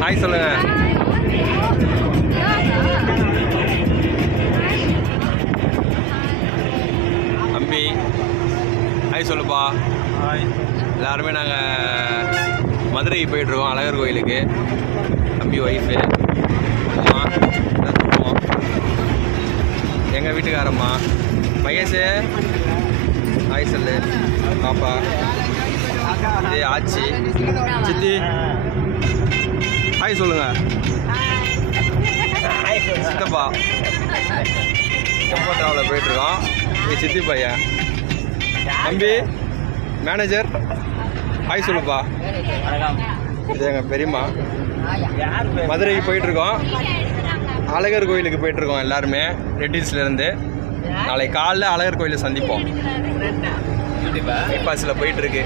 Hi சொல்லுங்க. தம்பி hi சொல்லுப்பா. ஹாய். எல்லாருமே நாங்கள் மதுரைக்கு போயிட்டுருக்கோம், அழகர் கோயிலுக்கு. தம்பி ஒய்ஃபு அம்மா தூக்குவோம், எங்கள் வீட்டுக்காரம்மா மகேஷு ஹாய் சொல்லு. பாப்பா இதே ஆச்சி சித்தி ஹாய் சொல்லுங்க. சித்தப்பா டெம்போ ட்ராவலில் போயிட்டுருக்கோம். எங்கள் சித்தி பையன் தம்பி மேனேஜர் ஹாய் சொல்லுப்பா. இது எங்கள் பெரியம்மா. மதுரைக்கு போயிட்டுருக்கோம், அழகர் கோயிலுக்கு போயிட்டுருக்கோம் எல்லாருமே ரெட்டிஸ்லேருந்து. நாளைக்கு காலைல அழகர் கோயிலை சந்திப்போம். பைபாஸில் போயிட்டுருக்கு.